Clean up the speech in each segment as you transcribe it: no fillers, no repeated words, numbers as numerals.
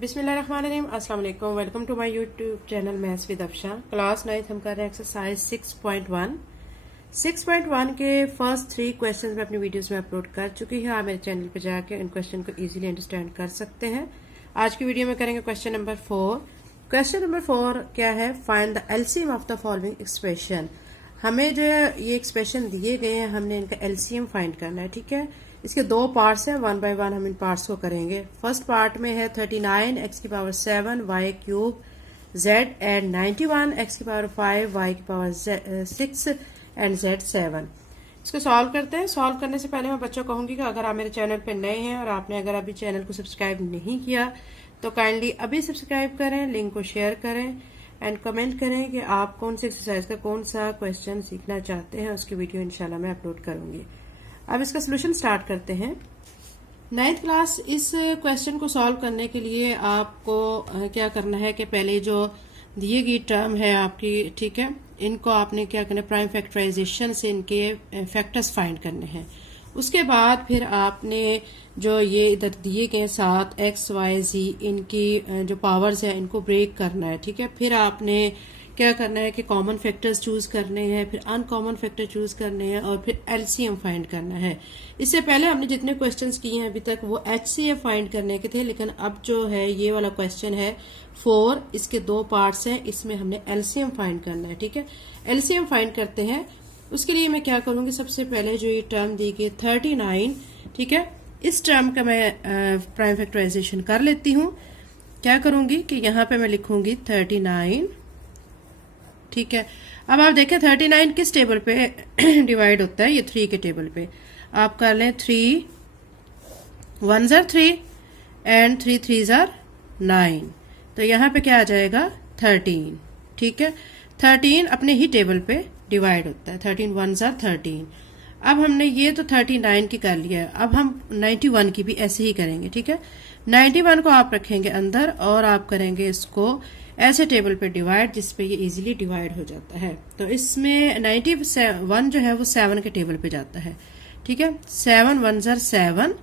बिस्मिल्लाहिर्रहमानिर्रहीम। अस्सलाम वालेकुम। Welcome to my YouTube channel maths with Afsha. Class 9 हम कर रहे हैं एक्सरसाइज 6.1। 6.1 के फर्स्ट 3 क्वेश्चंस मैं अपनी वीडियोस में अपलोड कर चुकी हूँ। आप मेरे चैनल पे जाके इन क्वेश्चन को इजीली अंडरस्टैंड कर सकते हैं। आज की वीडियो में करेंगे क्वेश्चन नंबर 4। क्वेश्चन नंबर 4 क्या है? Find the LCM of the following expression. हमें जो ये एक्सप्रेशन दिए गए हैं, हमने इनका एलसीएम फाइंड करना है। ठीक है, इसके 2 पार्ट्स हैं, 1 बाय 1 हम इन पार्ट्स को करेंगे। फर्स्ट पार्ट में है 39 x की power 7 y cube z and 91 x की पावर 5 y की पावर 6 एंड z 7। इसको सॉल्व करते हैं। सॉल्व करने से पहले मैं बच्चों को कहूंगी कि अगर आप मेरे चैनल पे नए हैं और आपने अगर अभी चैनल को सब्सक्राइब नहीं किया तो काइंडली अभी सब्सक्राइब करें, लिंक को शेयर करें एंड कमेंट करें कि आप कौन सी एक्सरसाइज का कौन सा क्वेश्चन सीखना चाहते हैं। उसकी वीडियो इंशाल्लाह मैं अपलोड करूंगी। अब इसका सोल्यूशन स्टार्ट करते हैं। 9th क्लास, इस क्वेश्चन को सॉल्व करने के लिए आपको क्या करना है कि पहले जो दिए गई टर्म है आपकी, ठीक है, इनको आपने क्या करना है, प्राइम फैक्टराइजेशन से इनके फैक्टर्स फाइंड करने हैं। उसके बाद फिर आपने जो ये इधर दिए गए 7 x y z इनकी जो पावर्स है इनको ब्रेक करना है। ठीक है, फिर आपने क्या करना है कि कॉमन फैक्टर्स चूज करने हैं, फिर अनकॉमन फैक्टर चूज करने हैं और फिर एलसीएम फाइंड करना है। इससे पहले हमने जितने क्वेश्चंस किए हैं अभी तक वो एचसीएफ फाइंड करने के थे, लेकिन अब जो है ये वाला क्वेश्चन है 4, इसके 2 पार्ट्स हैं, इसमें हमने एलसीएम फाइंड करना है। ठीक है, एलसीएम फाइंड करते हैं। उसके लिए मैं क्या करूंगी, सबसे पहले जो ये टर्म दी गई 39, ठीक है, इस टर्म का मैं प्राइम फैक्टराइजेशन कर लेती हूँ। क्या करूंगी कि यहाँ पे मैं लिखूंगी 39। ठीक है, अब आप देखें 39 किस टेबल पे डिवाइड होता है, ये 3 के टेबल पे। आप कर लें 3 1s are 3 and 3 3s are 9, तो यहाँ पे क्या आ जाएगा 13। ठीक है, 13 अपने ही टेबल पे डिवाइड होता है। 13 1s are 13। अब हमने ये तो 39 की कर लिया है, अब हम 91 की भी ऐसे ही करेंगे। ठीक है, 91 को आप रखेंगे अंदर और आप करेंगे इसको ऐसे टेबल पे डिवाइड जिसपे ये इजीली डिवाइड हो जाता है। तो इसमें 91 जो है वो 7 के टेबल पे जाता है। ठीक है, 7 1s are 7,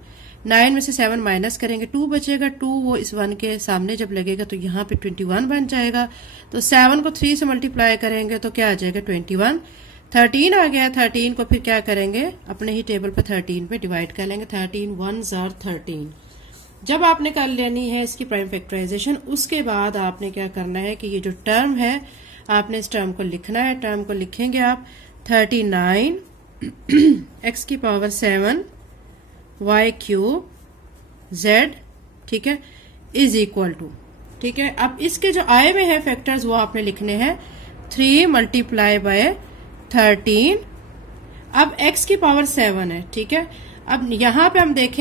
9 में से 7 माइनस करेंगे 2 बचेगा, 2 वो इस 1 के सामने जब लगेगा तो यहाँ पे 21 बन जाएगा। तो 7 को 3 से मल्टीप्लाई करेंगे तो क्या आ जाएगा 21। 13 आ गया, 13 को फिर क्या करेंगे, अपने ही टेबल पे 13 पे डिवाइड कर लेंगे। 13 1s are 13। जब आपने कर लेनी है इसकी प्राइम फैक्टराइजेशन, उसके बाद आपने क्या करना है कि ये जो टर्म है आपने इस टर्म को लिखना है। टर्म को लिखेंगे आप 39 x की पावर 7 y क्यूब z, ठीक है, इज इक्वल टू, ठीक है, अब इसके जो आए हुए हैं फैक्टर्स वो आपने लिखने हैं 3 मल्टीप्लाई बाय 13। अब x की पावर 7 है। ठीक है, अब यहाँ पे हम देख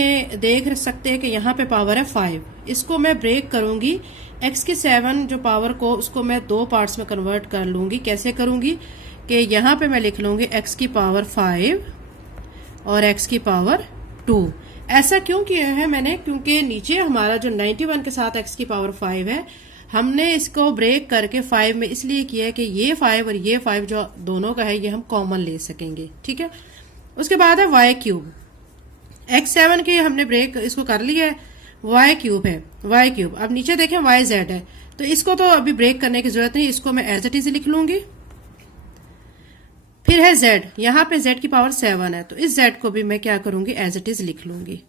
सकते हैं कि यहाँ पे पावर है 5। इसको मैं ब्रेक करूंगी, x की 7 जो पावर को उसको मैं 2 पार्ट्स में कन्वर्ट कर लूंगी। कैसे करूंगी कि यहाँ पे मैं लिख लूंगी x की पावर 5 और x की पावर 2। ऐसा क्यों किया है मैंने, क्योंकि नीचे हमारा जो 91 के साथ x की पावर 5 है, हमने इसको ब्रेक करके 5 में इसलिए किया है कि ये 5 और ये 5 जो दोनों का है ये हम कॉमन ले सकेंगे। ठीक है, उसके बाद है y क्यूब। x7 के हमने ब्रेक इसको कर लिया है, y क्यूब है, y क्यूब। अब नीचे देखें yz है, तो इसको तो अभी ब्रेक करने की जरूरत नहीं, इसको मैं एज इट इज लिख लूंगी। फिर है z, यहाँ पे z की पावर 7 है, तो इस z को भी मैं क्या करूंगी, एज इट इज लिख लूंगी।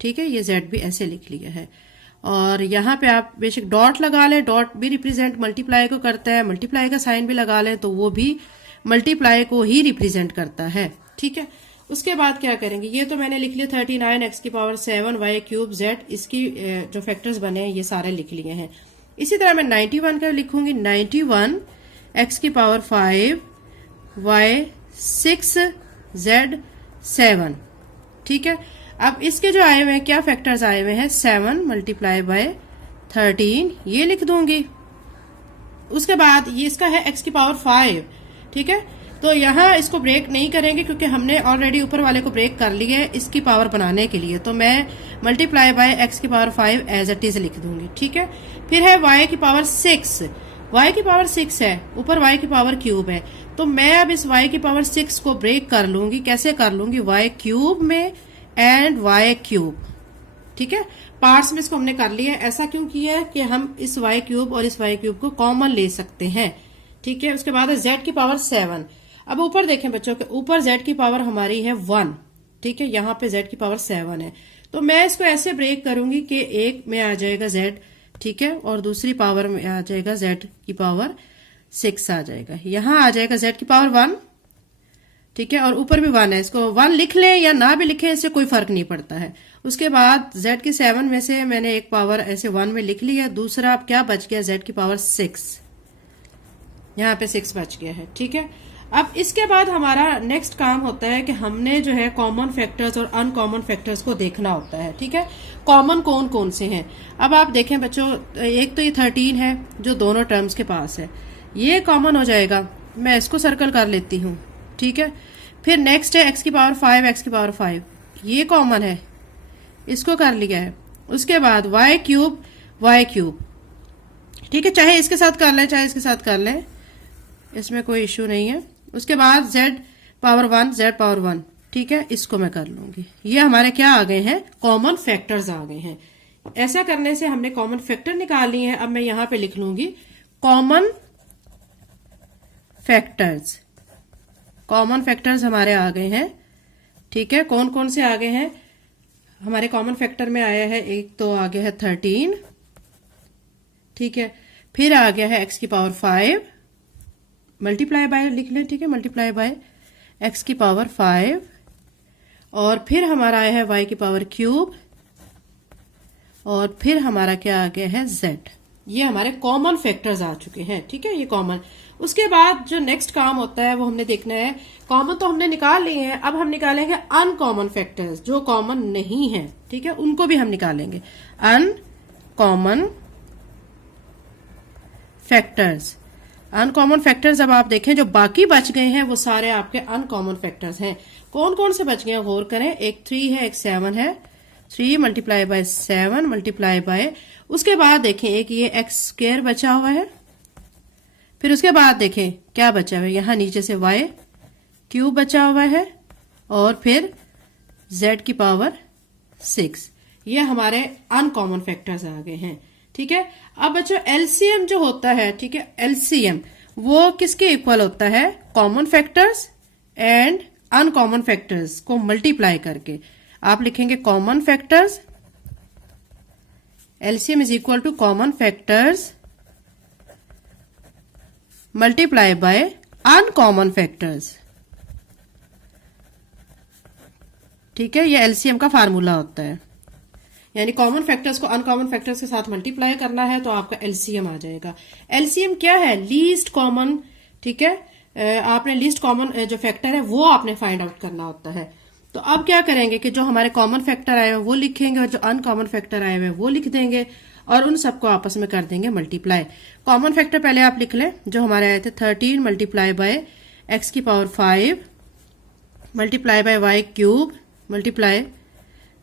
ठीक है, ये z भी ऐसे लिख लिया है। और यहाँ पे आप बेशक डॉट लगा लें, डॉट भी रिप्रेजेंट मल्टीप्लाई को करता है, मल्टीप्लाई का साइन भी लगा लें तो वो भी मल्टीप्लाई को ही रिप्रेजेंट करता है। ठीक है, उसके बाद क्या करेंगे, ये तो मैंने लिख लिया 39 x की पावर 7 y क्यूब z, इसकी जो फैक्टर्स बने हैं ये सारे लिख लिए हैं। इसी तरह मैं 91 का लिखूंगी, 91 x की पावर 5 y 6 z 7। ठीक है, अब इसके जो आए हुए हैं क्या फैक्टर्स आए हुए हैं, 7 मल्टीप्लाई बाय 13, ये लिख दूंगी। उसके बाद ये इसका है x की पावर 5। ठीक है, तो यहाँ इसको ब्रेक नहीं करेंगे क्योंकि हमने ऑलरेडी ऊपर वाले को ब्रेक कर लिया है इसकी पावर बनाने के लिए, तो मैं मल्टीप्लाई बाय x की पावर 5 एज इट इज लिख दूंगी। ठीक है, फिर है y की पावर 6, y की पावर 6 है, ऊपर y की पावर क्यूब है, तो मैं अब इस y की पावर 6 को ब्रेक कर लूंगी। कैसे कर लूंगी, y क्यूब में एंड y क्यूब। ठीक है, पार्ट्स में इसको हमने कर लिया है। ऐसा क्यों किया है कि हम इस y क्यूब और इस y क्यूब को कॉमन ले सकते हैं। ठीक है, उसके बाद है z की पावर 7। अब ऊपर देखें बच्चों के ऊपर z की पावर हमारी है 1। ठीक है, यहाँ पे z की पावर 7 है, तो मैं इसको ऐसे ब्रेक करूंगी कि एक में आ जाएगा z, ठीक है, और दूसरी पावर में आ जाएगा z की पावर 6 आ जाएगा। यहाँ आ जाएगा z की पावर 1, ठीक है, और ऊपर भी 1 है। इसको 1 लिख लें या ना भी लिखें, इससे कोई फर्क नहीं पड़ता है। उसके बाद z की 7 में से मैंने एक पावर ऐसे 1 में लिख लिया, दूसरा अब क्या बच गया, z की पावर 6, यहाँ पे 6 बच गया है। ठीक है, अब इसके बाद हमारा नेक्स्ट काम होता है कि हमने जो है कॉमन फैक्टर्स और अनकॉमन फैक्टर्स को देखना होता है। ठीक है, कॉमन कौन कौन से हैं। अब आप देखें बच्चों, एक तो ये 13 है जो दोनों टर्म्स के पास है, ये कॉमन हो जाएगा, मैं इसको सर्कल कर लेती हूँ। ठीक है, फिर नेक्स्ट है x की पावर 5, x की पावर 5, ये कॉमन है, इसको कर लिया है। उसके बाद y क्यूब, y क्यूब, ठीक है, चाहे इसके साथ कर लें चाहे इसके साथ कर लें, इसमें कोई इश्यू नहीं है। उसके बाद z पावर 1, z पावर 1, ठीक है, इसको मैं कर लूंगी। ये हमारे क्या आ गए हैं, कॉमन फैक्टर्स आ गए हैं। ऐसा करने से हमने कॉमन फैक्टर निकाल लिए हैं। अब मैं यहां पे लिख लूंगी कॉमन फैक्टर्स। कॉमन फैक्टर्स हमारे आ गए हैं। ठीक है, कौन कौन से आ गए हैं हमारे कॉमन फैक्टर में आया है, एक तो आ गया है 13, ठीक है, फिर आ गया है x की पावर 5 मल्टीप्लाई बाय लिख लें, ठीक है, मल्टीप्लाई बाय x की पावर 5, और फिर हमारा आया है y की पावर क्यूब, और फिर हमारा क्या आ गया है z। ये हमारे कॉमन फैक्टर्स आ चुके हैं। ठीक है, ये कॉमन। उसके बाद जो नेक्स्ट काम होता है वो हमने देखना है, कॉमन तो हमने निकाल लिए हैं, अब हम निकालेंगे अनकॉमन फैक्टर्स जो कॉमन नहीं है। ठीक है, उनको भी हम निकालेंगे, अनकॉमन फैक्टर्स। अनकॉमन फैक्टर्स अब आप देखें जो बाकी बच गए हैं वो सारे आपके अनकॉमन फैक्टर्स हैं। कौन कौन से बच गए हैं गौर करें, एक 3 है, एक 7 है, 3 मल्टीप्लाई बाय 7 मल्टीप्लाई बाय, उसके बाद देखें एक ये एक्स स्क्वायर बचा हुआ है, फिर उसके बाद देखें क्या बचा हुआ है, यहां नीचे से y क्यूब बचा हुआ है, और फिर z की पावर 6। ये हमारे अनकॉमन फैक्टर्स आ गए हैं। ठीक है, अब बच्चों एलसीएम जो होता है, ठीक है, एलसीएम वो किसके इक्वल होता है, common factors and uncommon factors को मल्टीप्लाई करके। आप लिखेंगे common factors, LCM is equal to common factors multiply by uncommon factors. ठीक है, ये एलसीएम का फार्मूला होता है, यानी कॉमन फैक्टर्स को अनकॉमन फैक्टर्स के साथ मल्टीप्लाई करना है तो आपका एलसीएम आ जाएगा। एलसीएम क्या है, लीस्ट कॉमन। ठीक है, आपने लीस्ट कॉमन जो फैक्टर है वो आपने फाइंड आउट करना होता है। तो अब क्या करेंगे कि जो हमारे कॉमन फैक्टर आए हुए वो लिखेंगे और जो अनकॉमन फैक्टर आए हुए वो लिख देंगे और उन सबको आपस में कर देंगे मल्टीप्लाई। कॉमन फैक्टर पहले आप लिख लें जो हमारे आए थे 13 मल्टीप्लाई बाय x की power 5 multiply by y cube multiply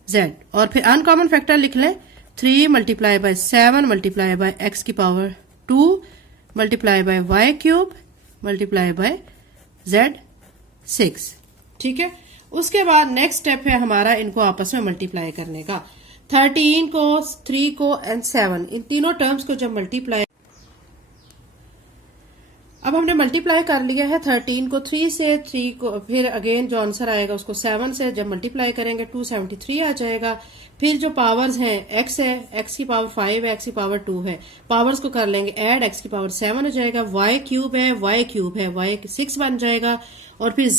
z, और फिर अनकॉमन फैक्टर लिख लें 3 multiply bye 7 multiply by x की power 2 multiply by y cube multiply by z 6। ठीक है, उसके बाद नेक्स्ट स्टेप है हमारा इनको आपस में मल्टीप्लाई करने का। 13 को, 3 को एंड 7, इन तीनों टर्म्स को जब मल्टीप्लाई, अब हमने मल्टीप्लाई कर लिया है 13 को 3 से, 3 को फिर अगेन जो आंसर आएगा उसको 7 से जब मल्टीप्लाई करेंगे 273 आ जाएगा। फिर जो पावर्स हैं x है, x की पावर 5 है, x की पावर 2 है, पावर्स को कर लेंगे ऐड, x की पावर 7 हो जाएगा, y क्यूब है, y क्यूब है, y 6 बन जाएगा, और फिर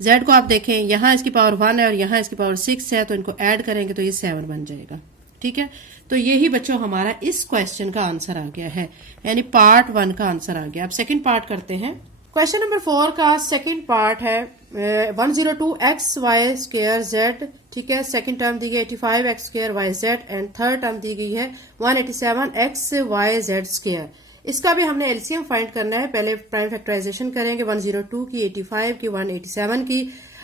z को आप देखें यहाँ इसकी पावर 1 है और यहाँ इसकी पावर 6 है, तो इनको ऐड करेंगे तो ये 7 बन जाएगा। ठीक है, तो यही बच्चों हमारा इस क्वेश्चन का आंसर आ गया है, यानी पार्ट 1 का आंसर आ गया। अब सेकंड पार्ट करते हैं। क्वेश्चन नंबर 4 का सेकंड पार्ट है 102x y स्क्वायर z। ठीक है, सेकंड टर्म दी गई 85x square y z and third term दी गई है 187x y z स्क्वायर। इसका भी हमने एलसीएम फाइंड करना है। पहले प्राइम फैक्टराइजेशन करेंगे 102 की, 85 की, 187 की,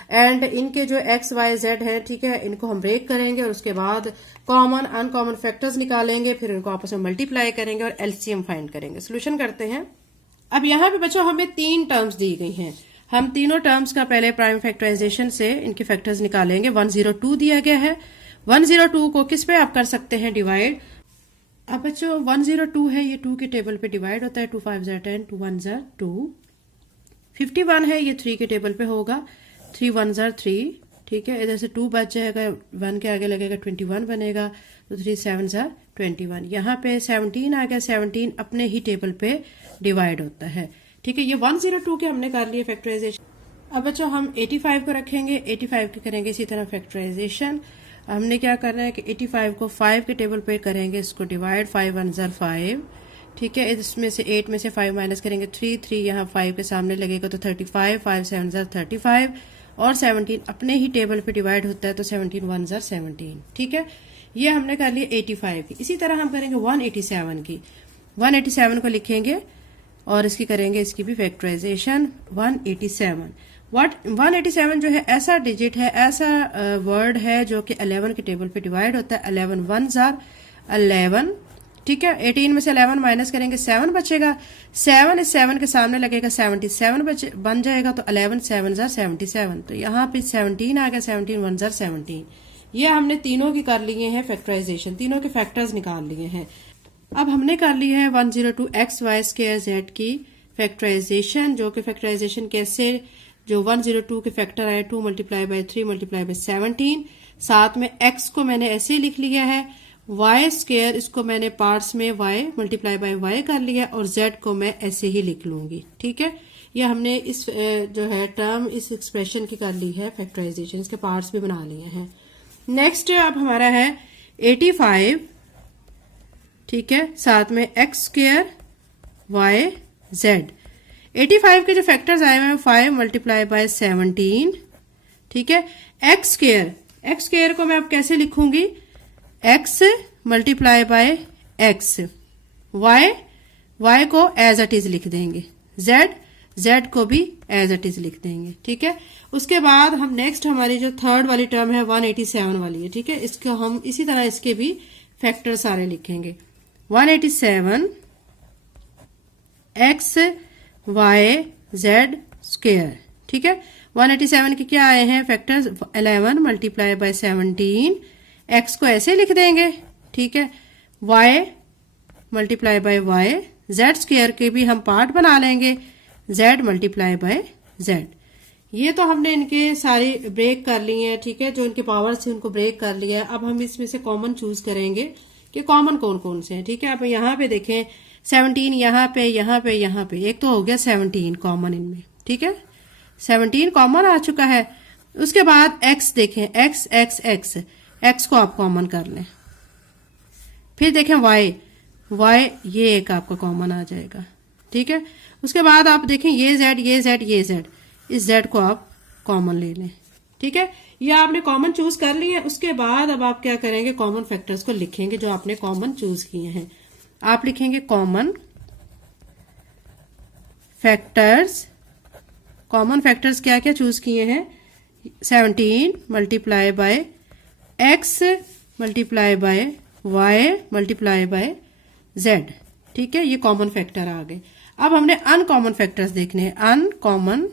एंड इनके जो x y z है, ठीक है, इनको हम ब्रेक करेंगे और उसके बाद कॉमन अनकॉमन फैक्टर्स निकालेंगे, फिर इनको आपस में मल्टीप्लाई करेंगे और एलसीएम फाइंड करेंगे। सोल्यूशन करते हैं। अब यहाँ पे बच्चों हमें 3 टर्म्स दी गई हैं, हम तीनों टर्म्स का पहले प्राइम फैक्टराइजेशन से इनके फैक्टर्स निकालेंगे। 102 दिया गया है, 102 को किस पे आप कर सकते हैं डिवाइड। अब बच्चों 102 है, ये 2 के टेबल पे डिवाइड होता है। 2 5 ज़ा 10, 2 1 ज़ा 2। 51 है, ये 3 के टेबल पे होगा। 3 1 ज़ा 3, ठीक है। इधर से 2 बच जाएगा, 1 के आगे लगेगा 21 बनेगा, तो 3 7 ज़ा 21। यहाँ पे 17 आ गया, 17 अपने ही टेबल पे डिवाइड होता है, ठीक है। ये 102 के हमने कर लिए फैक्टराइजेशन। अब बच्चों हम 85 को रखेंगे, 85 के करेंगे इसी तरह फैक्टराइजेशन। हमने क्या करना है कि 85 को 5 के टेबल पे करेंगे, इसको डिवाइड। 5 1 ज़ा 5, ठीक है। इसमें से 8 में से 5 माइनस करेंगे 3, 3 यहाँ 5 के सामने लगेगा तो 35, 5 7 ज़ा 35, और 17 अपने ही टेबल पे डिवाइड होता है तो 17 1 ज़ा 17, ठीक है। ये हमने कर लिया 85 की। इसी तरह हम करेंगे 187 की। 187 को लिखेंगे और इसकी करेंगे, इसकी भी फैक्टराइजेशन। 187 187 जो है ऐसा डिजिट है, ऐसा वर्ड है जो कि 11 के टेबल पे डिवाइड होता है। 11 1 ज़ा 11, ठीक है। 18 में से 11 माइनस करेंगे, 7 बचेगा। 7 इस 7 के सामने लगेगा 77 बन जाएगा, तो 11 7 ज़ा 77। तो यहाँ पे 17 आ गया, 17 1 ज़ा 17। ये हमने तीनों की कर लिए हैं फैक्टराइजेशन, तीनों के फैक्टर्स निकाल लिए हैं। अब हमने कर ली है 102 एक्स वाई स्क्वायर जेड की फैक्टराइजेशन, जो कि फैक्टराइजेशन कैसे, जो 102 के फैक्टर आए 2 मल्टीप्लाई बाय 3 मल्टीप्लाई बाय 17। साथ में एक्स को मैंने ऐसे लिख लिया है, वाई स्क्वायर इसको मैंने पार्ट्स में वाई मल्टीप्लाई बाय वाई कर लिया, और जेड को मैं ऐसे ही लिख लूंगी, ठीक है। ये हमने इस जो है टर्म, इस एक्सप्रेशन की कर ली है फैक्टराइजेशन, इसके पार्ट्स भी बना लिए हैं। नेक्स्ट अब हमारा है 85, ठीक है। साथ में एक्स स्क्वायर वाई जेड। 85 के जो फैक्टर्स आए हुए हैं 5 मल्टीप्लाई बाय 17, ठीक है। एक्स स्क्वायर को मैं अब कैसे लिखूंगी, x multiply by x. Y को एज इट इज लिख देंगे। जेड को भी एज इट इज लिख देंगे, ठीक है। उसके बाद हम नेक्स्ट, हमारी जो थर्ड वाली टर्म है 187 वाली है, ठीक है। इसको हम इसी तरह इसके भी फैक्टर सारे लिखेंगे। 187 एक्स वाई जेड स्क्वायर, ठीक है। 187 के क्या आए हैं फैक्टर्स, 11 मल्टीप्लाई बाय 17। एक्स को ऐसे लिख देंगे, ठीक है। Y multiply by y, z square के भी हम पार्ट बना लेंगे, जेड मल्टीप्लाई बाय जेड। ये तो हमने इनके सारे ब्रेक कर लिए हैं, ठीक है। जो इनके पावर्स थे उनको ब्रेक कर लिया है। अब हम इसमें से कॉमन चूज करेंगे कि कॉमन कौन कौन से हैं, ठीक है। अब यहाँ पे देखें 17 यहाँ पे, यहाँ पे, यहाँ पे, एक तो हो गया 17 कॉमन इनमें, ठीक है। 17 कॉमन आ चुका है। उसके बाद एक्स देखें, एक्स एक्स एक्स, एक्स को आप कॉमन कर लें। फिर देखें वाई, ये एक आपका कॉमन आ जाएगा, ठीक है। उसके बाद आप देखें ये जेड, ये जेड, ये जेड, इस जेड को आप कॉमन ले लें, ठीक है। ये आपने कॉमन चूज कर लिया। उसके बाद अब आप क्या करेंगे, कॉमन फैक्टर्स को लिखेंगे जो आपने कॉमन चूज किए हैं। आप लिखेंगे कॉमन फैक्टर्स। कॉमन फैक्टर्स क्या क्या चूज किए हैं, 17 multiply by x multiply by y multiply by z, ठीक है। ये कॉमन फैक्टर आ गए। अब हमने अनकॉमन फैक्टर्स देखने हैं। अनकॉमन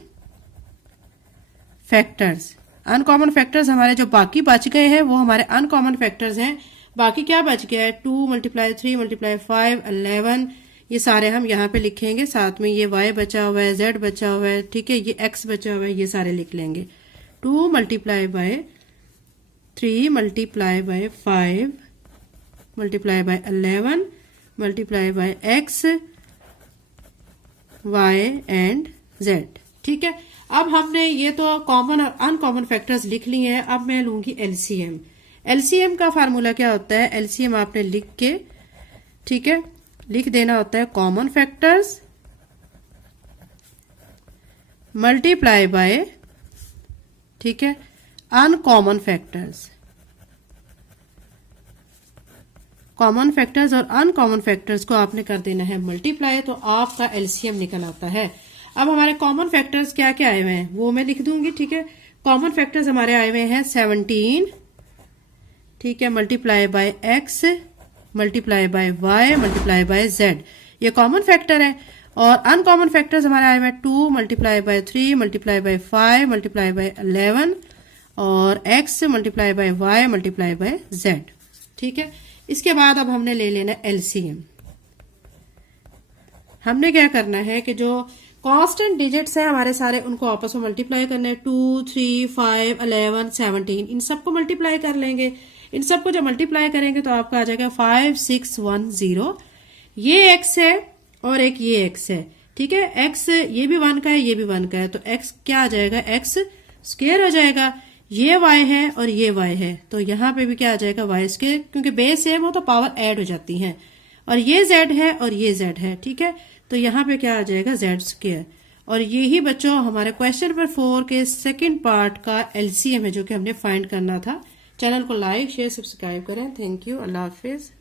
फैक्टर्स हमारे जो बाकी बच गए हैं वो हमारे अनकॉमन फैक्टर्स हैं। बाकी क्या बच गया है, 2 मल्टीप्लाई 3 मल्टीप्लाई 5 11, ये सारे हम यहाँ पे लिखेंगे। साथ में ये y बचा हुआ है, z बचा हुआ है, ठीक है। ये x बचा हुआ है, ये सारे लिख लेंगे। 2 multiply by 3 multiply by 5 multiply by 11 multiply by x y and z, ठीक है। अब हमने ये तो कॉमन और अनकॉमन फैक्टर्स लिख लिए हैं। अब मैं लूंगी एलसीएम। एलसीएम का फार्मूला क्या होता है, एलसीएम आपने लिख के, ठीक है, लिख देना होता है कॉमन फैक्टर्स मल्टीप्लाई बाय, ठीक है, अनकॉमन फैक्टर्स। कॉमन फैक्टर्स और अनकॉमन फैक्टर्स को आपने कर देना है मल्टीप्लाई, तो आपका एलसीएम निकल आता है। अब हमारे कॉमन फैक्टर्स क्या क्या आए हुए हैं वो मैं लिख दूंगी, ठीक है। कॉमन फैक्टर्स हमारे आए हुए हैं 17, ठीक है, multiply by x multiply by y multiply by z, ये कॉमन फैक्टर है। और अनकॉमन फैक्टर्स हमारे आए हुए हैं 2 multiply by 3 multiply by 5 multiply by 11 और x multiply by y multiply by z। ठीक है, इसके बाद अब हमने ले लेना एलसीएम। हमने क्या करना है कि जो कांस्टेंट डिजिट्स हैं हमारे सारे, उनको आपस में मल्टीप्लाई करना है। 2, 3, 5, 11, 17, इन सबको मल्टीप्लाई कर लेंगे। इन सबको जब मल्टीप्लाई करेंगे तो आपका आ जाएगा 5610। ये x है और एक ये x है। ठीक है, x ये भी 1 का है, ये भी 1 का है, तो x क्या आ जाएगा, x स्क्वायर हो जाएगा। ये y है और ये y है, तो यहाँ पे भी क्या आ जाएगा, y स्क्वायर, क्योंकि बेस सेम हो तो पावर ऐड हो जाती है। और ये z है और ये z है। ठीक है, तो यहाँ पे क्या आ जाएगा, z स्क्वायर। और यही बच्चों हमारे क्वेश्चन नंबर 4 के सेकंड पार्ट का एलसीएम है, जो कि हमने फाइंड करना था। चैनल को लाइक शेयर सब्सक्राइब करें। Thank you, Allah Hafiz.